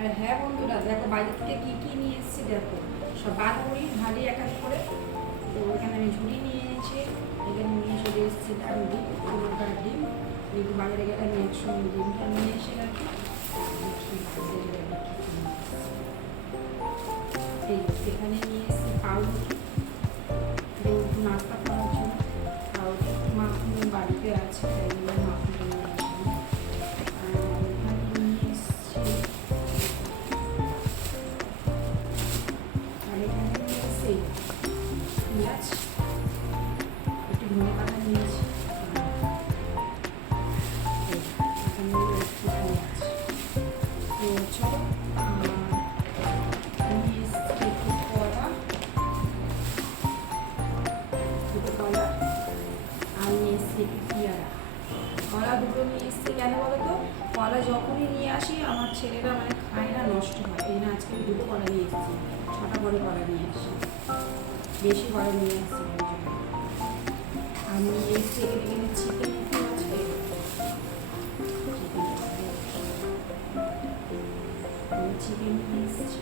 আর হ্যাঁ বন্ধুরা, দেখো বাইরে থেকে কি কি নিয়ে এসেছি দেখো। সব বাঁধাকড়ি ভালি এক এক করে। তো এখানে আমি ঝুড়ি নিয়ে এনেছি। এখানে নিয়ে চলে এসেছি আমি ডিম, পুরোটার ডিম। কিন্তু বাজারে গেলে আমি একসঙ্গে ডিমটা নিয়ে এসে রাখি। এখানে নিয়ে এসেছি পাউরুটি, নাস্তা করার জন্য। পাউরুটি মাখন বাড়িতে আছে, তাই জন্য মাখনটা নিয়ে আসি। এখানে নিয়ে এসেছি, আর এখানে নিয়ে এসেছি পেঁয়াজ, একটু ধনে পাতা নিয়েছি। এখানে একটু পেঁয়াজ। তো চলো নিয়ে এসেছি একটু কলা, দুটো কলা, আর নিয়ে এসেছি একটু পেয়ারা। কলা দুটো নিয়ে এসেছি কেন বলো তো, কলা যখনই নিয়ে আসি আমার ছেলেরা মানে খায় না, নষ্ট হয়। এই না আজকে আমি দুটো কলা নিয়ে এসেছি, 6টা করে কলা নিয়ে আসি, বেশি কলা নিয়ে আসছি। আমি নিয়ে এসেছি এখানে চিকেন আছে, চিকেন নিয়ে এসেছি।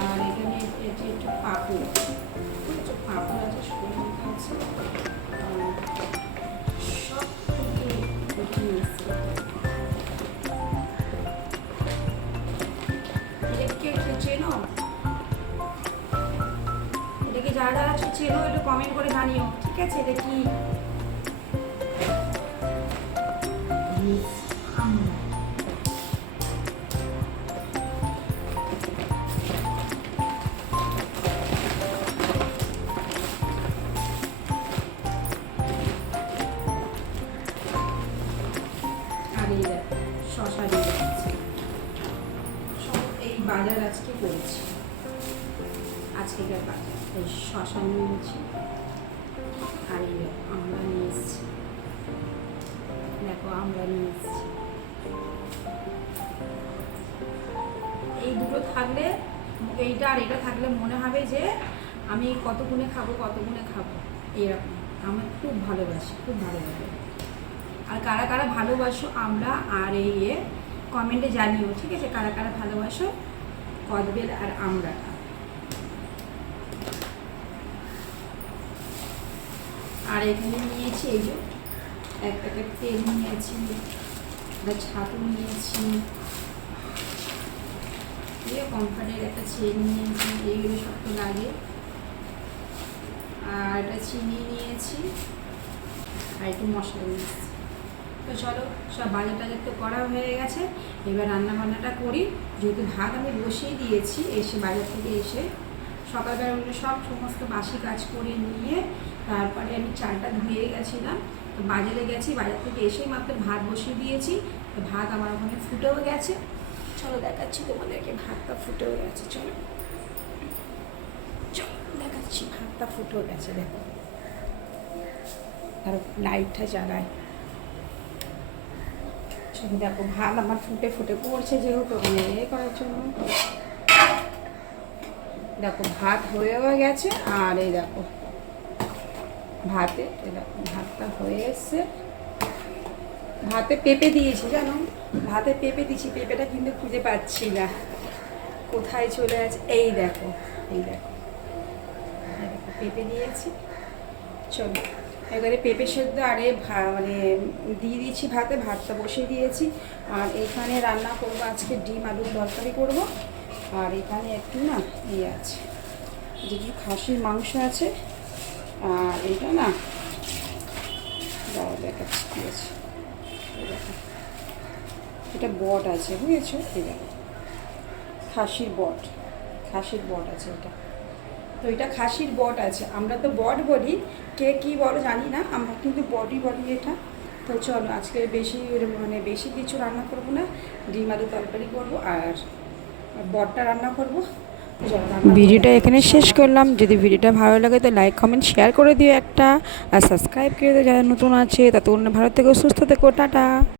আর এখানে একটু পাঁপড়, পাঁপড় আছে, সরু মাথা আছে, সব থেকে নিয়ে এসেছি। এটা কেউ চেনো? এটাকে যারা যারা চেনো একটু কমেন্ট করে জানিও, ঠিক আছে? এটা কি শশা দিয়ে দিচ্ছি। সব এই বাজার আজকে করেছি, আজকেকার বাজার। এই শশা নিয়েছি, আর এই আমরা নিয়ে এসেছি, দেখো আমরা নিয়ে এসেছি। এই দুটো থাকলে, এইটা আর এটা থাকলে মনে হবে যে আমি কত গুণে খাবো, কত গুণে খাবো, এরকম। আমি খুব ভালোবাসি, খুব ভালো লাগে। আর কারা কারা ভালোবাসো আমরা আর এই কমেন্টে জানিও, ঠিক আছে? কারা কারা ভালোবাসো কদবেল আর আমরা। আর এখানে নিয়েছি এই যে এক প্যাকেট তেল নিয়েছি, ছাতু নিয়েছি, কমফর্টের একটা চেন নিয়েছি, এইগুলো সব তো লাগে। আর একটা চিনি নিয়েছি, আর একটু মশলা নিয়েছি। তো চলো, সব বাজার টাজার তো করা হয়ে গেছে, এবার রান্নাবান্নাটা করি। যেহেতু ভাত আমি বসিয়ে দিয়েছি, এসে বাজার থেকে এসে সকালবেলা উঠে সমস্ত বাসি কাজ করে নিয়ে তারপরে আমি চালটা ধুয়ে গেছিলাম। তো বাজারে গেছি, বাজার থেকে এসেই মাত্র ভাত বসিয়ে দিয়েছি। তো ভাত আমার ওখানে ফুটেও গেছে, চলো দেখাচ্ছি তোমাদেরকে। ভাতটা ফুটেও গেছে, চলো চলো দেখাচ্ছি। ভাতটা ফুটেও গেছে, দেখো। আর লাইটটা জ্বালায়, দেখো ভাত আমার ফুটে ফুটে পড়ছে, যেহেতু এ করার জন্য। দেখো ভাত হয়েও গেছে, আর এই দেখো ভাতে, দেখো ভাতটা হয়ে এসছে। ভাতে পেঁপে দিয়েছি, জানো? ভাতে পেঁপে দিয়েছি, পেঁপেটা কিন্তু খুঁজে পাচ্ছি না, কোথায় চলে আছে। এই দেখো, এই দেখো, পেঁপে দিয়েছি। চলো এবারে পেঁপে সেদ্ধ আরে মানে দিয়ে দিয়েছি ভাতে, ভাতটা বসিয়ে দিয়েছি। আর এখানে রান্না করবো আজকে ডিম আলুর তরকারি করব। আর এখানে একটু না ইয়ে আছে, যেটু খাসির মাংস আছে। আর এটা না দাও দেখাচ্ছি কী আছে, এটা বট আছে, বুঝেছো? এই দেখো খাসির বট, খাসির বট আছে এটা। তো এটা খাসির বট আছে, আমরা তো বট বলি, কে কী বলো জানি না, আমরা কিন্তু বডি বডি এটা। তো চলো আজকে বেশি কিছু রান্না করব না, ডিম আলু তরকারি করবো আর বটটা রান্না করবো। ভিডিওটা এখানে শেষ করলাম। যদি ভিডিওটা ভালো লাগে তো লাইক কমেন্ট শেয়ার করে দিও একটা, আর সাবস্ক্রাইব করে দিও যারা নতুন আছে। ততক্ষণ ভালো থেকো, সুস্থ থেকো, টাটা।